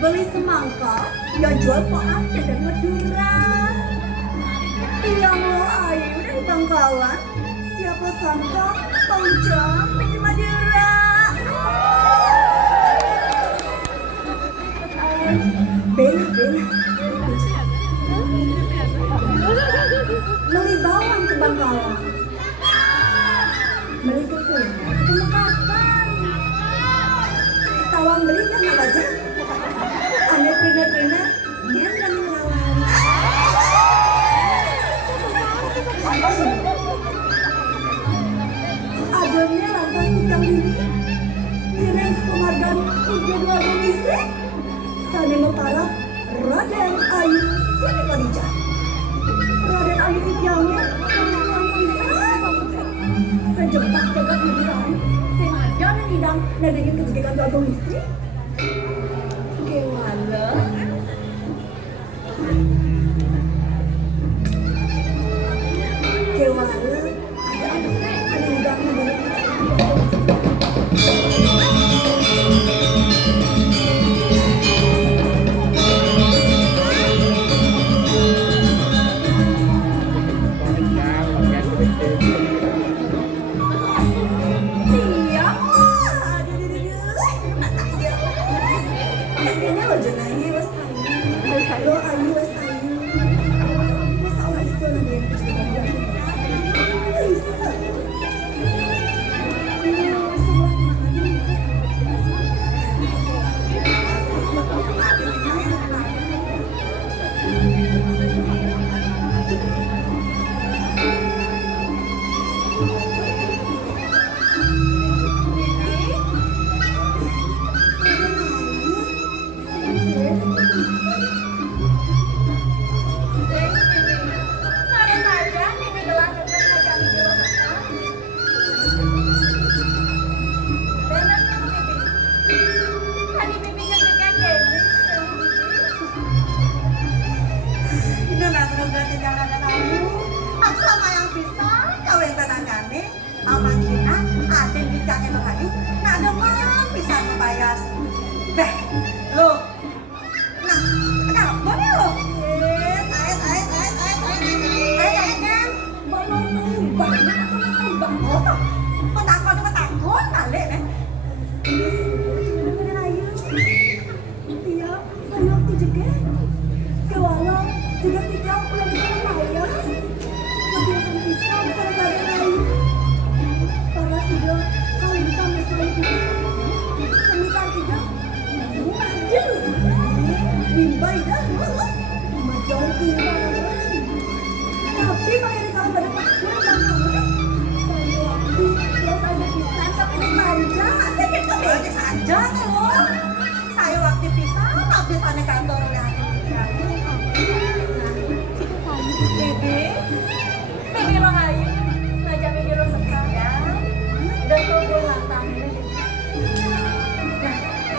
beli semangka yang jual Pak Ade dari Madura. Yang lo ayu dari Bangkalan, siapa sangka Pak Ujang dari Madura. Bella, beli bawang ke Bangkalan, beli kesini ke Makassar. Tawang beli kan apa aja? Aneh prina dia dan melawan. Adanya lantas tukang diri, direng penghargaan ujian warga listrik. Sani mempara Raden Ayu Siti Khadijah. Raden Ayu Tipiangnya yang bisa sejebak jagat hiburan sing ada dan hidang nadengin kejegakan warga listrik. Gimana? Ada hidang nadengin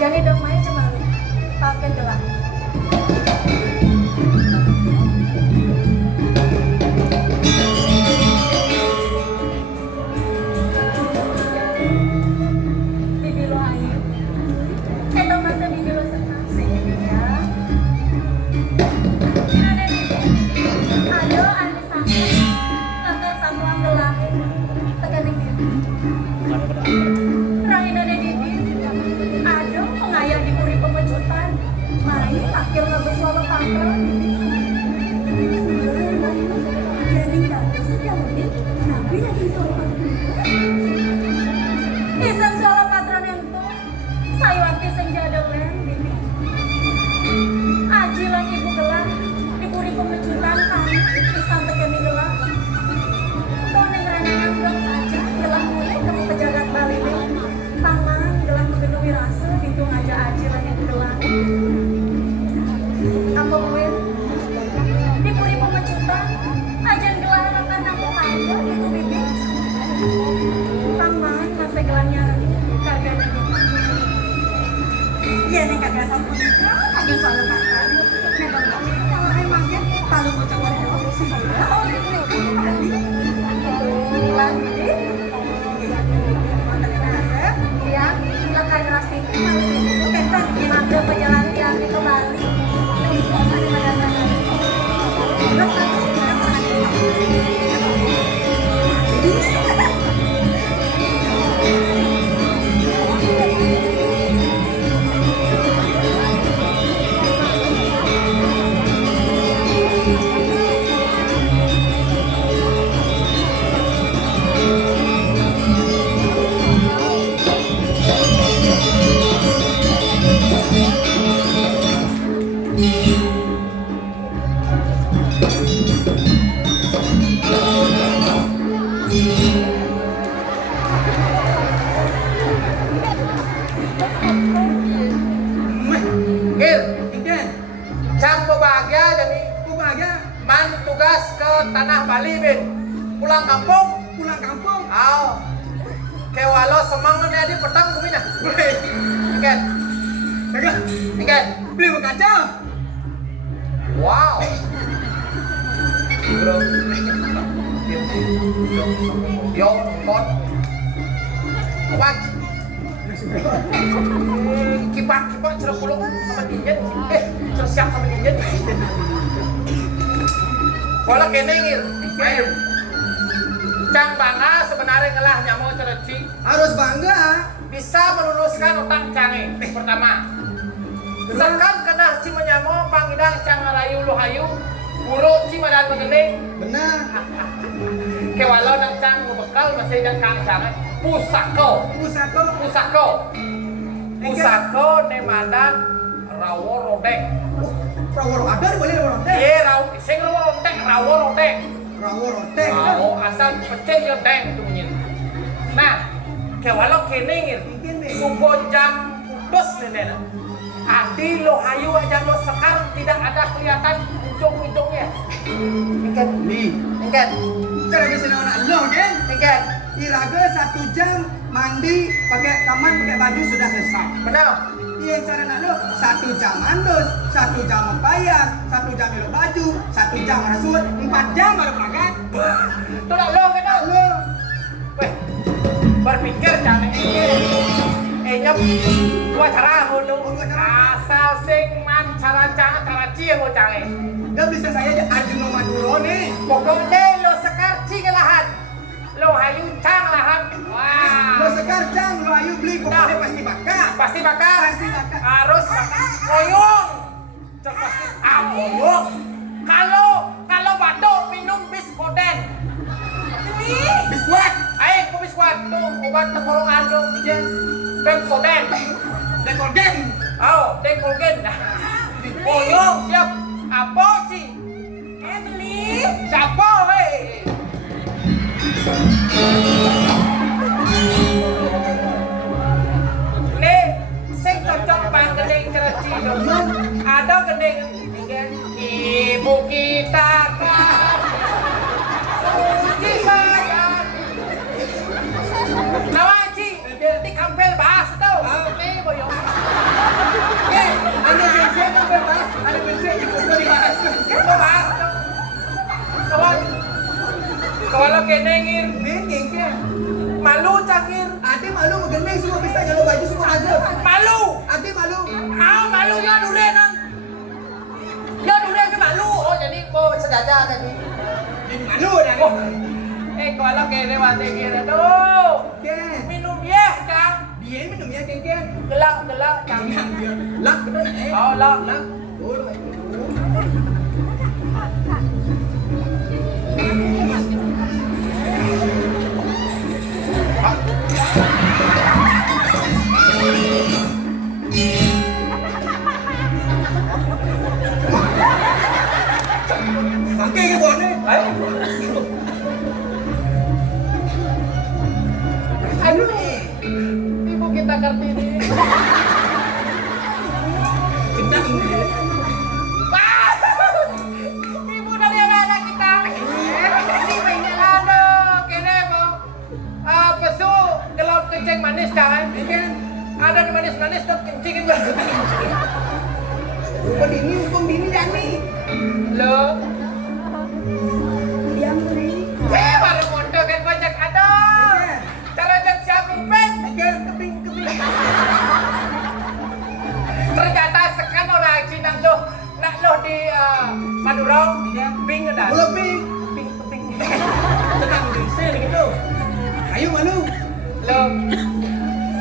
jangan dong main cemali, pakai gelang. Bibi lo ayu, kita masa bibi lo sekasih ya. Gimana nih? Aduh, ane sakit, kakak sama ngelahin, teganing diri. Ranginane Didi, aduh pengayah diburi pemecutan, main akhir ngebesolo pangkal Didi. Jadi kata setiap menit, nabi yang disolo patron. Isan solo patron yang tuh, sayuati senjadelen Didi. Aji lang ibu gelar, diburi pemecutan kami, isan tekeni gelar. Toning rana yang belum saja, gelar mulai kamu pejagat Bali tangan gelang mengenui rasa gitu ngajak aja banyak gelang apa gue dipuri pemecutan ajan gelang akan aku aja gitu bibi tangan masa gelangnya kagak iya nih kagak sampai itu aja soal makan memang banget kalau emangnya kalau mau coba revolusi oh gitu lagi ya, silakan rasi. Kita gimana penjalan yang itu Cang berbahagia jadi man tugas ke tanah Bali bin pulang kampung. Aw ke walau semangat ya di petang bumi nah. Ingat beli berkaca. wow bro yo pot what kipak cerah pulau sama dinjen cerah siap sama dinjen kalau kene ngir ayo Cang bangga sebenarnya ngelah nyamuk cereci Harus bangga. bisa meluruskan otak Cange pertama sekan kena ci menyamuk pangidang Cang rayu luhayu buruk ci madan mengening Benar. kewalau nak Cang bekal masih dan kang Cange pusako nemadan rawo rodeng Rawor ada boleh rawor ada. ye rawo sing rawo rodeng Rawor ada. rawo asal pecah yo deng tu bunyi nah kewalau kene ngir subuh jam putus nenek adi lo hayu aja lo sekar tidak ada kelihatan ujung-ujungnya Ingat Cara kesini orang Allah kan? Ingat Iraga 1 jam mandi pakai kamar pakai baju sudah selesai. benar Iya cara nak lo 1 jam mandus, 1 jam membayar, 1 jam ilok baju, 1 jam rasut, 4 jam baru berangkat. tu nak lo kan Lo weh berpikir jangan nyam dua cara gunung asal sing man cara cie mo cange dia bisa saya aja Arjuna Maduro nih. pokoknya lo sekar ci lahan lo hayu cang lahan wah Lo sekarang lo ayo beli pokoknya pasti bakar. harus koyong pasti koyong kalau batuk minum biskoden Biskuit. ayo biskuit tuh obat tenggorokan tuh biskoden Dekorgen. dekolgen koyong siap apa sih beli siapa nih sing cocok bang gending cereci ada gending ibu kita kan suci sayang nama Ci di kampel bahas tau oke boyong Ada biasa kan bebas, ada biasa itu sudah dibahas. kita bahas tau kalau kene ngir Bengeng kan? malu cakir Ade malu mengenai semua bisa nyalo baju semua ada. malu Ade malu. malu ya durian ya durian ke malu oh jadi kok sejajar tadi Jadi malu dah. kalau kene mati kira tuh Ken, minum ya cang dia minum ya Ken. gelak cang Jangan dia lak betul eh. oh lak Oh, pakai ke buat ni. aduh ibu kita kartini Sedang ni. ibu dari anak kita aduh kene po pesu kalau kencing manis jangan ada di manis tuh kencingin Hukum dini dah ni. lo Diam dulu. baru mondok kan banyak aduh cara jak siapa pen Keping. ternyata sekan orang Cina nak lo di Madura bing ada Bola ping. ping Tenang bisa gitu. Ayo malu. Lo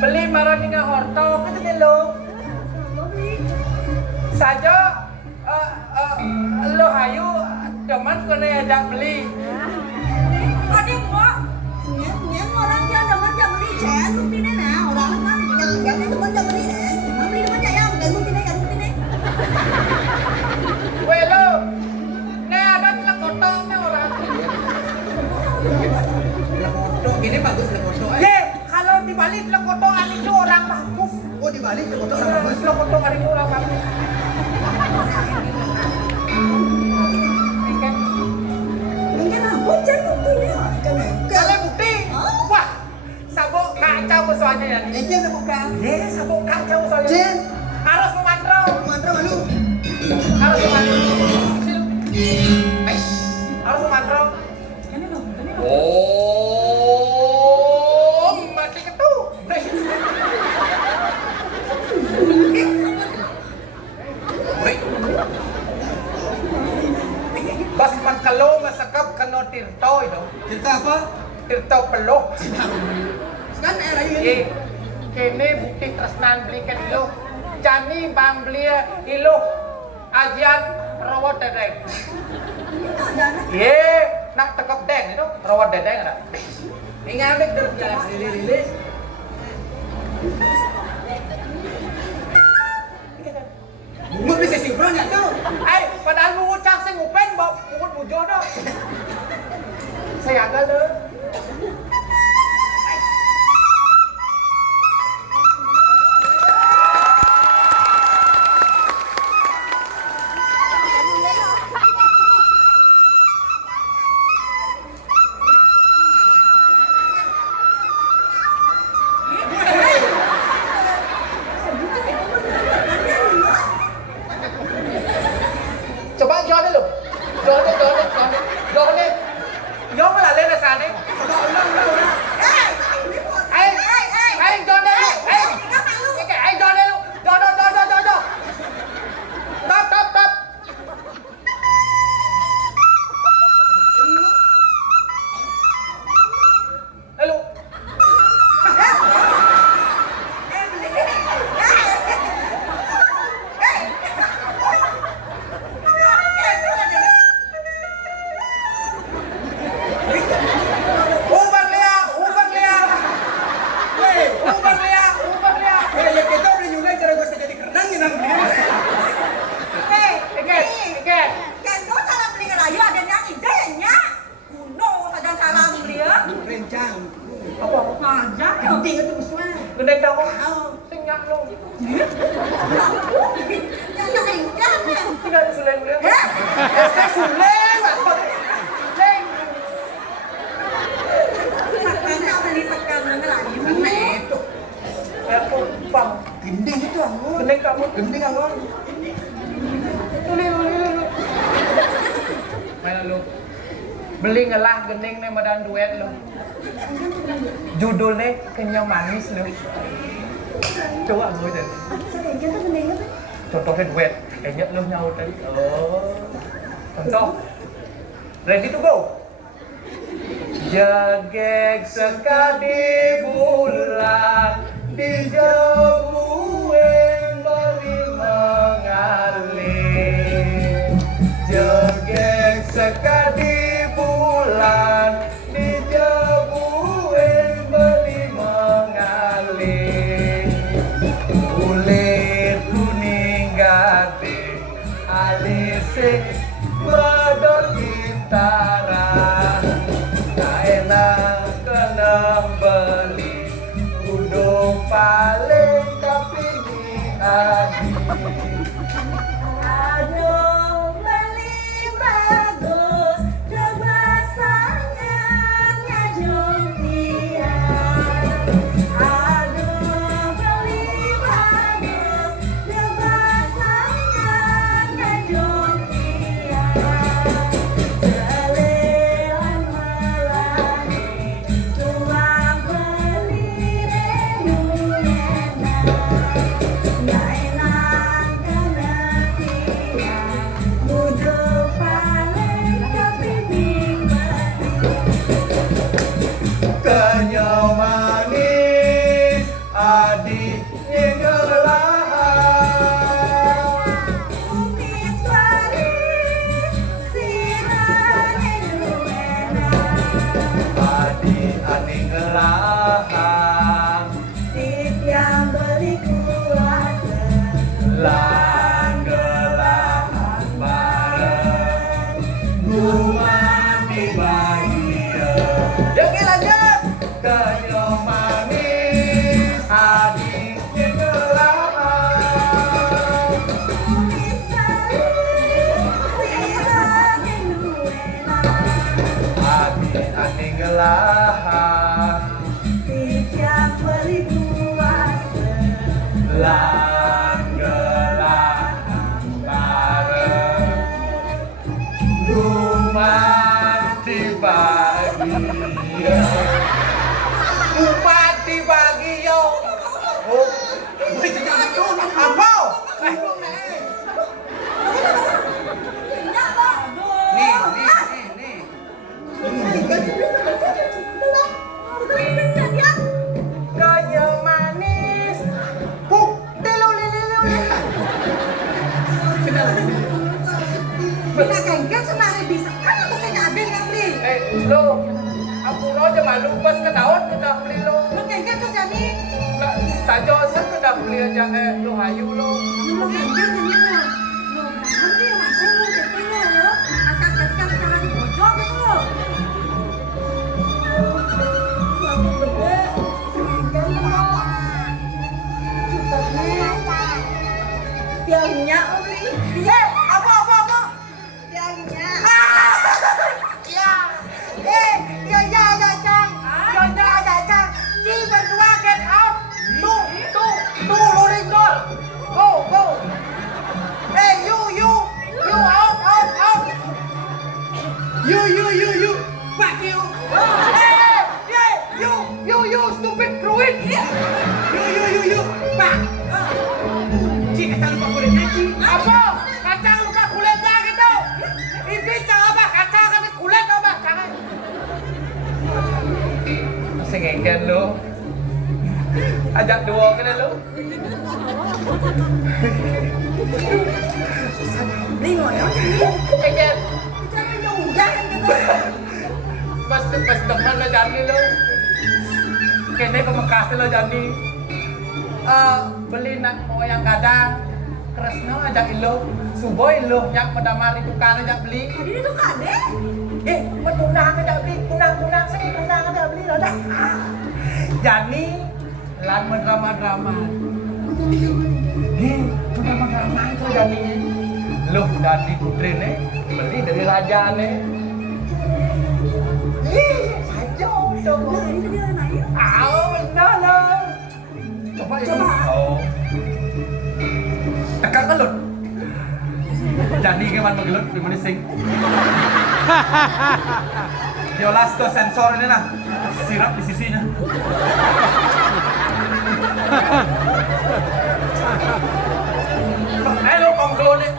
beli marah dengan horto katanya lo. Saja lo hayu teman kena ajak beli. Ada kok. Nhém orang dia teman dia beli trẻ lúc đi thế nào orang kan jangan jangan teman dia beli deh. Beli teman dia yang kayak mungkin kayak mungkin deh. Weh lo, ne ada lah kotornya orang. Foto ini bagus lah foto. Ye, kalau dibalik lah kotoran itu orang bagus. Oh dibalik lah foto orang bagus. Lo kotoran itu orang bagus. Mungkin aku jangan tuh ya. Kalau bukti, wah, sabuk kacau soalnya ya. Jen terbuka. Sabuk kacau soalnya. Jen. Harus memantrau. Mantra malu. Harus memantrau. Harus memantrau. Oh, mati ketu. Bas makalo masakap kano tirto itu. Cerita apa? Tirto peluk. Sekarang era ini. Eh, kene bukti tresnan belikan ilo. Jani bang belia ilo. Ajian rawat dedeng. Ye, nak tekap deng itu rawat dedeng ada. Ingat dek jalan lili. Bungut bisa sinkron ya tuh. Eh, padahal mungut cang sing ngupen bawa mungut bujo dah. Saya agak deh. Coba John dulu. John. John là lên là sàn đấy. Anh John đây luôn. Cái anh John đây luôn. John. Stop. Hello. Ubah lihat. Ya kita beli juga cara gue jadi kerenang ya nang. Iket. Kan nó cara beli rayu ada yang idenya. Kuno saja cara beli ya. Rencang. Apa? Ngajak ya. Penting itu besar. Gede tau. Senyak lo. Jangan ingat ya. Tidak suleng dia. Eh? Saya suleng. Suleng. Sekarang beli sekarang rayu. Karena itu Saya pun bang. gending itu anggur. Gending kamu. Gending anggur. Lu. Mana lu? Beli ngelah gending nih madan duet lu. Judulnya kenyang manis lu. Coba gue deh. Contohnya duet. Kayaknya lu nyaut tadi. Oh. Contoh. Ready to go. Jagek sekali bulan di jauhe bali mengalir. Jagek sekali bulan di jauhe bali mengalir. Kulit kuning gade alise badol gitaran. Enak kena beli kudu paling kepingin adi. Aduh beli bagus kebasangannya jombian. Aduh beli bagus kebasangannya jombian. belahan Tiap berpuasa langgelan bareng Bupati bahagia Bupati bahagia Oh apa? Nih. Gaya manis Puk Telu Bila kengkel senang bisa kan aku kena ambil nggak beli. Lo Aku lo aja malu pas ke daun udah beli lo Lo kengkel tuh jadi. Lah, saja saya udah beli aja lo hayu lo Lo kengkel jadi lo. Lo nanti masa lo kengkel ya. Asal ketika sekarang di pojok gitu lo. Suatu benda kengkel kenapa? Cepatnya. Tiangnya beli. Dia apa? Tiangnya. Chị berdua get out tuh loading door go hey you out You. Fuck you. hey you stupid druid You. Pak. Cik, kacang lupa kulitnya, Cik. apa kacang lupa kulitnya gitu ini cara apa kacang tapi kulit apa jangan sengengken lo ajak dua kena lo Bingung ya. sengengken Jangan nyunggah gitu. pas depan lo jadi lo kene pemekas lo jadi beli nak mau yang kadang Kresno ajak ilo suboy lo yang pada mari tukar ajak beli Tadi itu kade. menundang ajak beli kunang sih kunang ajak beli lo dah jadi lan mendrama-drama mendrama-drama itu jadinya lo dari putri nih beli dari raja nih saja coba Tadi itu dia naik. benar lah coba. Oh tekan kelut jadi gimana ngelut gimana sing Diolas ke sensor ini nah sirap di sisinya lo kong kelut nih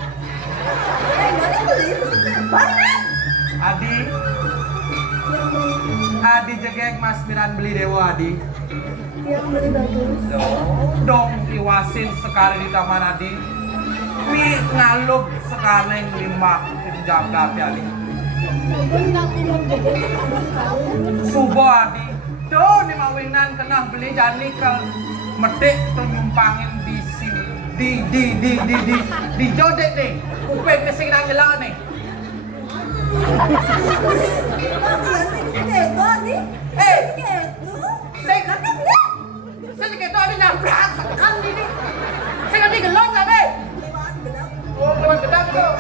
Mana beli? Mana? Adi jegek Mas Miran beli dewa Adi Yang beli bagus. dong iwasin sekali di taman Adi pi ngalup sekarang 5 jam gak Ali Subo Adi tuh ni mawinan kena beli jani ke medek tuh nyumpangin di jodek nih kuping ni sing nang jelak nih Keto nih. Keto. sing Karena beli. sing keto ada nyabrak sekan ini sing nanti gelon gak deh Lewat gelap. oh lewat gedang tuh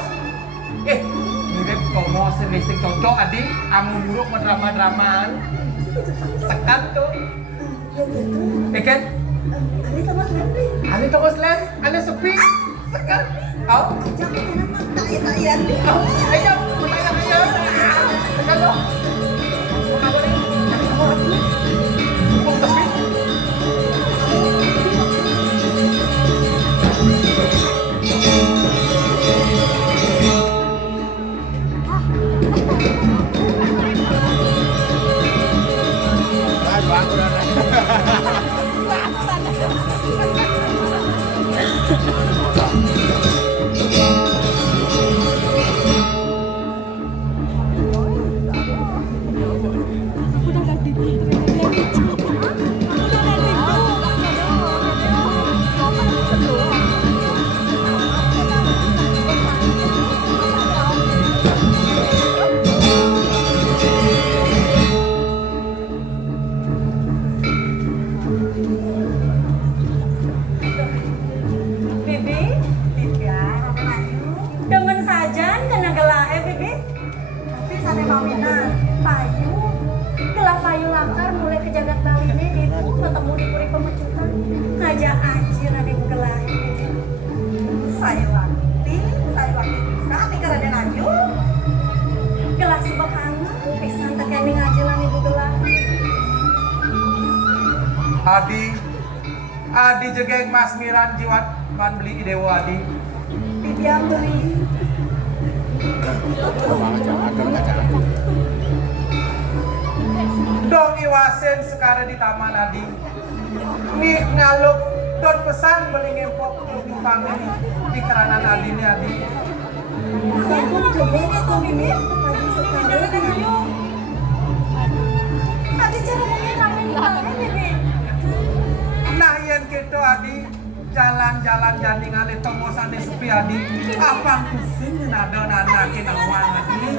murid komo sing cocok Adi amun buruk mendrama-dramaan sekan tuh kan Ali Thomas Henry. Ali terus leh Ali sepi sekan oh Jangan enak tak-tayan. ayo ayo sekan tuh sepi Gelah payu langkar mulai ke jagat baline ditu ketemu di puri pemecutan. Ngajak anjir ade gelah. Saya waktu bisa tinggal Raden Ayu. Gelah subahana pisan teh kene ngajelan ibu gelah. Adi jegeng Mas Miran jiwat man beli idewo Adi. Didiam beli. Dong iwasen sekarang di taman Adi. Nih ngaluk don pesan beli ngempok nyumpangnya di keranan Adi nih Adi. Sambung coba atau bibi sekarang ayo. Adi cara mungkin ramen di mana bibi? Nah yen gitu Adi jalan-jalan jandingan itu ngosane sepi Adi. Apa pusing nado nanakin awang Adi.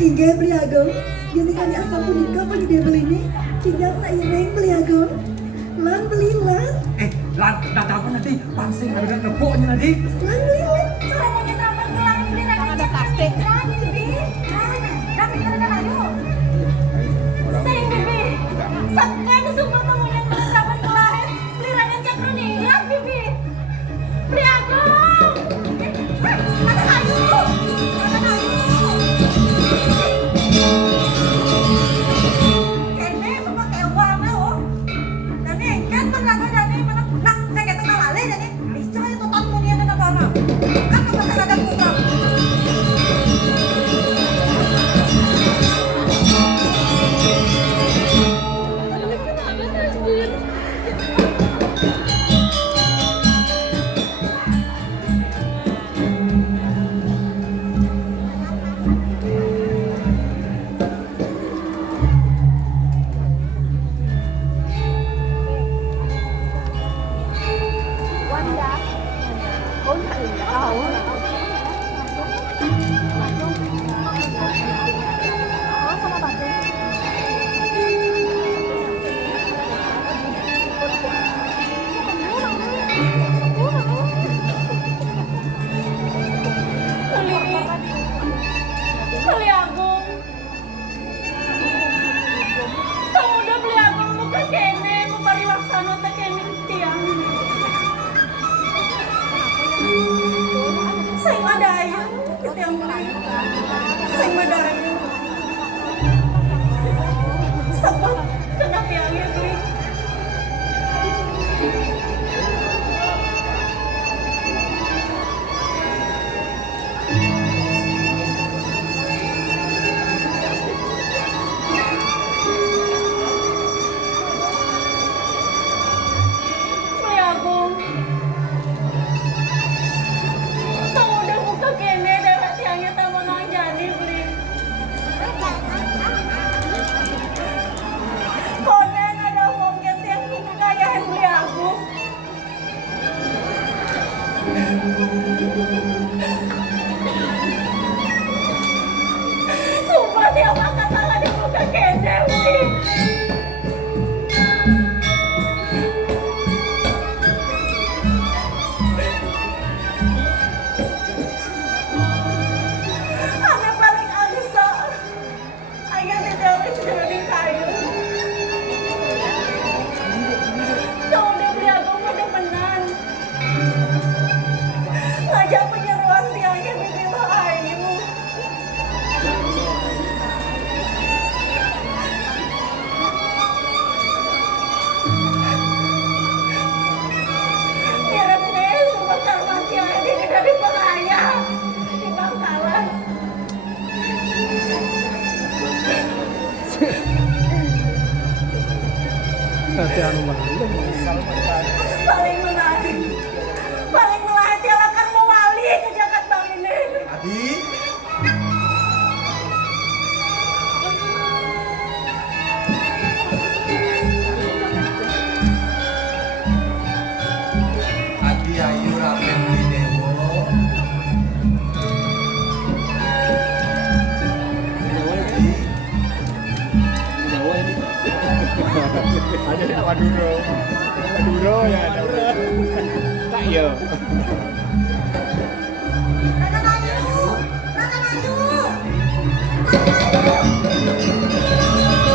Inge beli agong. Jadi kali asal punika pagi dia beli ini. Tinggal saya neng beli agong. Lan beli lan. Lan dadakan Adi pangsing harga keboknya Adi. Lan beli lan. Cara mungkin ramen gelang beli ramen plastik. Lan bibi. Kan kita ayo. Sing bibi. Sekan semua temunya ramen gelang. Beli ramen cakra nih. Lan bibi. Beli agong. Ada ayo. Ada ayo. Kene pakai warna oh. Dani kan menang Dani mana nak saya kata kalale Dani. Bisa itu tamu ni ada apa? Kan apa saya ada program. Beli agung. Kamu udah beli agung bukan kene, mau pariwaksana teh kene tiang. Sing madayu, tiang beli. Sing madayu. Sebab kena tiangnya beli. Beli agung. Kamu udah buka kene, daerah tiangnya tak mau jadi beli. Konen ada mungkin tiang kekayahan beli agung. Sumpah tiap kata lah dia buka kene beli. Ane paling angsa. Ayah tidak harus jadi kayu. Kau udah beli agung udah menang. Ngajak penyeruan tiangnya bibilah ayu. Tiarap nih, sumpah karma tiangnya ini dari bahaya. Di Bangkalan. Paling menarik. Paling menarik tiang akan mewali ke jagat bang ini. Adi, Adi ayu ramen beli dewo. Ada Maduro. Maduro ya ada. Tak ya. Raden Ayu! Raden Ayu! Raden Ayu!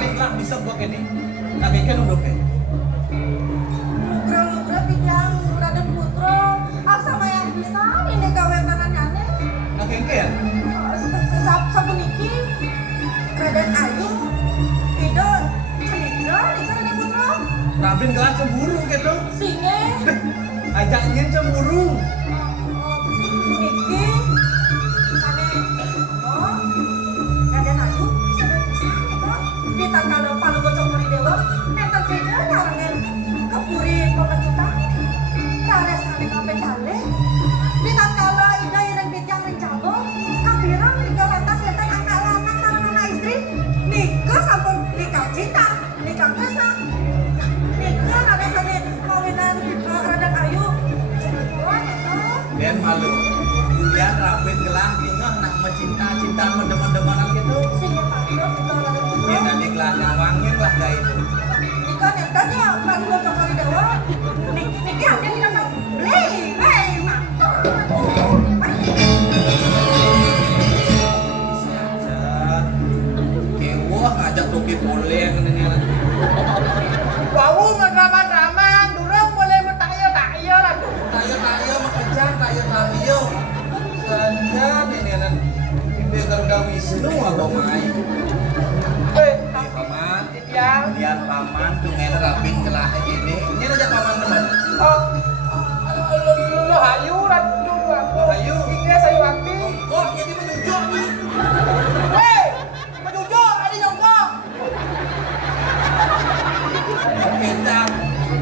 Balik lah disebut ini. Nak bikin unduk eh. Lugro yang Raden Putra, sama yang bisa ini gawe tangannya. Nak kengke ya? Sapuniki Raden Ayu, Pido, Cendra, Nika Raden Putra. Rabin kelas cemburu gitu. Singe, Ajaknya cemburu. Niki, Raden Ayu, sudah bisa kok. Ditangkal Palu Bocong Puri Dewa, nenten saja nyarangan kepuri pemecutan. Tares kami kape kale. Ditangkal Ida yang ditjang rencabo, kapirang Nika lantas letak anak lanang sareng anak istri. Nika sampun Nika Cinta, Nika Kresna. Nika Raden Sani kawinan Raden Ayu. Cepuan itu. Dan malu. Kemudian Rabin gelah ingah nak mencinta mendeman-demanan gitu. Singe Patrot Nika Raden Putra. Dia nanti gelah ngawangin lah gak itu. Nika netanya Palu Bocong Puri Dewa. Niki hanya tidak tahu beli, mantul. Kewah ngajak toki boleh ini. Wau drama-drama, durung boleh bertanya-tanya lah. Tayo makejang tayo. Sanjan ini kan. Dia Garuda Wisnu atau main. Paman, Yang lihat paman tuh ngene Rabin kelah ini. Ini aja paman teman. lo hayu ratu aku. Hayu. Hingga saya waktu. Kok jadi menujuk nih? Hei, menjujur ada nyongkok. Kita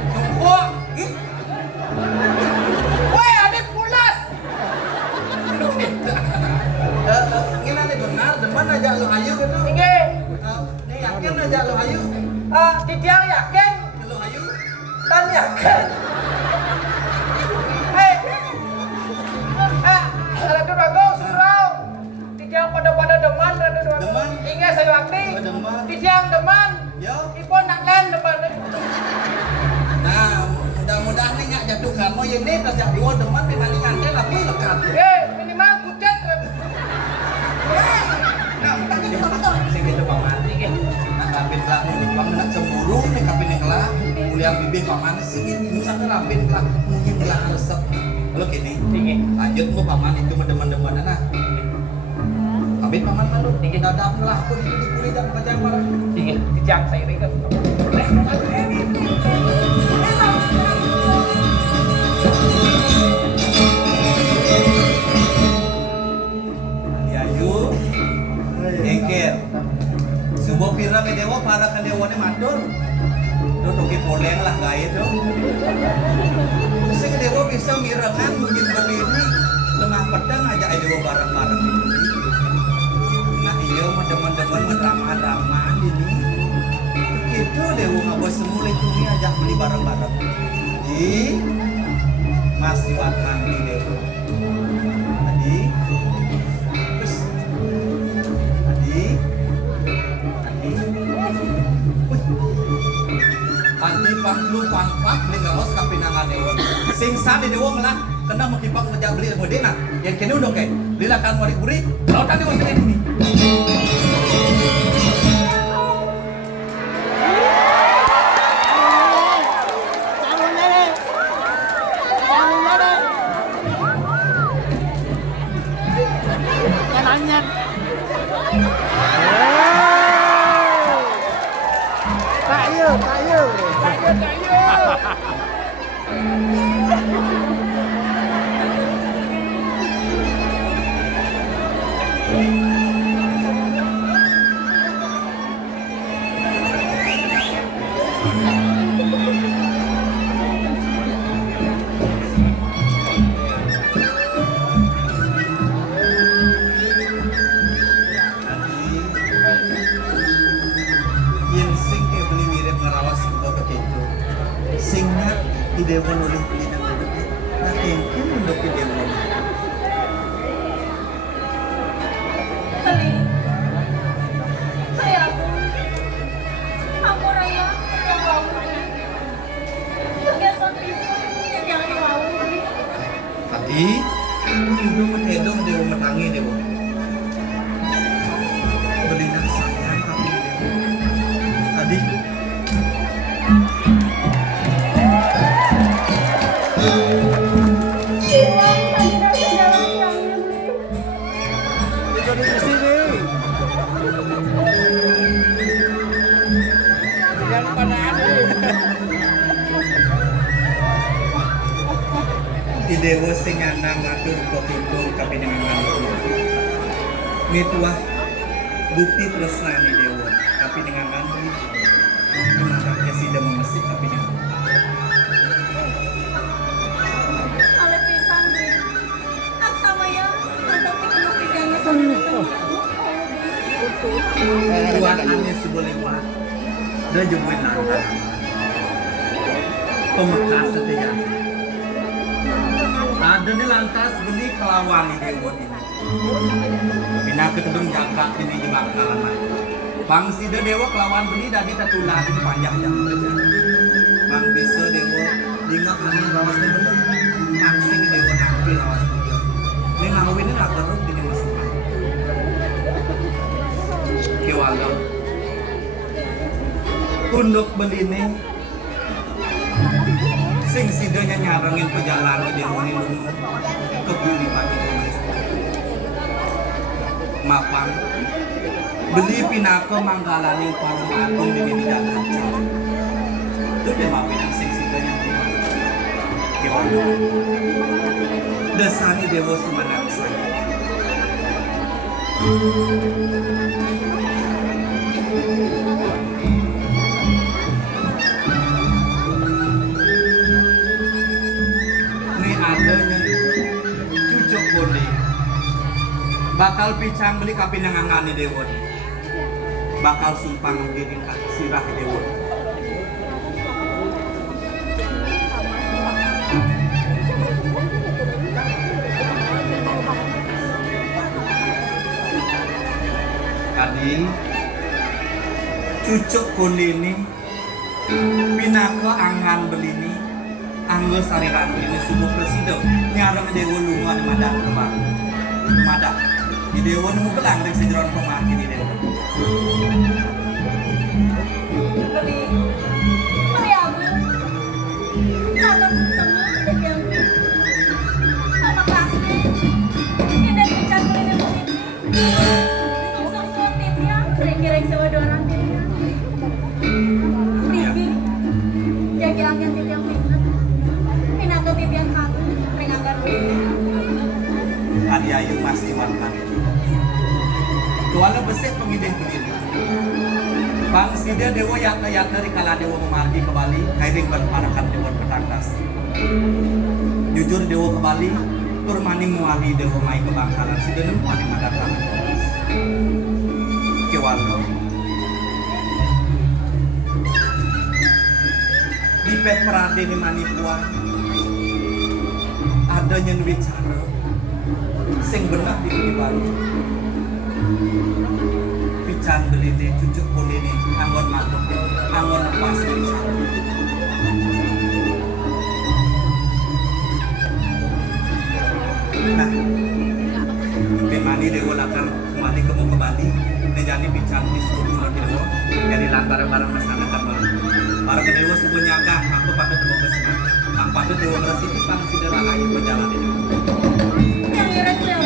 nunggu. Ih, Weh, ada pulas. ini nanti benar, depan aja lo ayu gitu. Hingga, Ini yakin aja lo ayu. Tidiang yakin, Lo ayu. tan yakin. Hei, ratu bagus, surau. Tidiang pada deman, ratu bagus. Deman. Hingga saya waktu. Oh, deman. Tidiang deman. Yo. Ipon nak len depan. Nah, mudah-mudahan nih nggak jatuh kamu ini terus yang dua deman dibandingkan dia lebih lekat. Minimal kucet. Sing gitu paman. Nak Rabin kelah Jepang nak cemburu nih kapin yang kelah. Kuliah bibih paman sih ini nak Rabin kelah mungkin kelah resep. Lo gini. Lanjut mu paman itu mendeman-demanan nah. Kabin paman malu. Dadap kelah pun itu dipuri dan kejang barang. Tidiang saya ringan. Yayu, engker. Sebuah pirang dewa para kan dewa ni matur. Do toki poleng lah gaya do. Sing dewa bisa mirangan mungkin berdiri lemah pedang aja dewa barang-barang ini. Nah iya teman-teman mendrama-drama ini. Begitu dewa ngabos semua itu nih ajak beli barang-barang. Di Mas Diwatan di dewa. Tadi terus tadi panti panglu pangpak nih ngawas kapinangan dewa sing sa di dewa melah kena makipang ngejak beli modena yang kini udah kayak lilakan wari kuri lautan dewa sendiri ini yang sing kayak beli mirip ngerawas juga begitu singnya di dewa nulis tidak begitu nah mungkin untuk di dewa Kali. Sayang. Aku raya yang kamu nih. Kegiatan bisa yang kamu nih. tadi itu mededong dewa menangi dewa beli sayang kamu dewa Jodoh di sini. Jangan panaan ini. Di dewa sing ana ngatur kopitung kapinengan. Mituah bukti tresnani dewa kapinengan menangkapnya sida memesik kapinengan. Ale pisan deh. Ak sama ya, atau pikir pegangnya sama Tuan aneh seboleh mah. Dia jemputin lantas. Pemekas setia. Ada nih lantas beli kelawan di dewa ini. Bina ketedung jaga ini di Bangkalan. Bang sida dewa kelawan beli dari tetulah ini panjang jam kerja. Bang bisa dewa dingak aneh rawas ini bener. Mangsing dewa nampil rawas ini. Ini ngawin ini lah terus ini musuh. Kewalau Punduk beline sing sidanya nyarengin perjalanan di muni lungu ke bumi pagi mapang beli pinaka manggalani parung agung di mini jalan itu dia mawin yang sing sidanya kewalau desani dewa sumanaksa cucuk bonde bakal picang beli kapinangan di dewa bakal sumpang diri sirah dewa kadi cucuk bonde ini pinaka angan belini anggo sariran ini semua presiden nyarang dewa lunga di madak kebang madak di dewa nemu kelang dari sejeron pemah ini dewa beli aku kalau sama ada yang sama kasih ini dan bicara ini sosok sotit ya kira-kira sewa dua orang Ricky ya kilangnya tip yang pintar pinaka tip yang kaku ringakan adi ayu mas iwan tuala beset pengideh begini bang sida dewa yata di kala dewa memargi ke Bali kairing berparakan dewa petangkas jujur dewa ke Bali turmaning muali dewa mai ke Bangkalan sida nemu ane madatan kewalo di pet perade ni manipua adanya bicara sing benar di Bali pican beli deh cucuk pun ini anggon matuk anggon pas bicara nah Pemani dewa akan kembali ke Bali menjadi pican di seluruh nanti dewa jadi lantaran barang masyarakat para kedewa sebenarnya agak aku patut dewa bersemangat ang patut dewa bersih pang sidera ayu berjalan ini yang kira-kira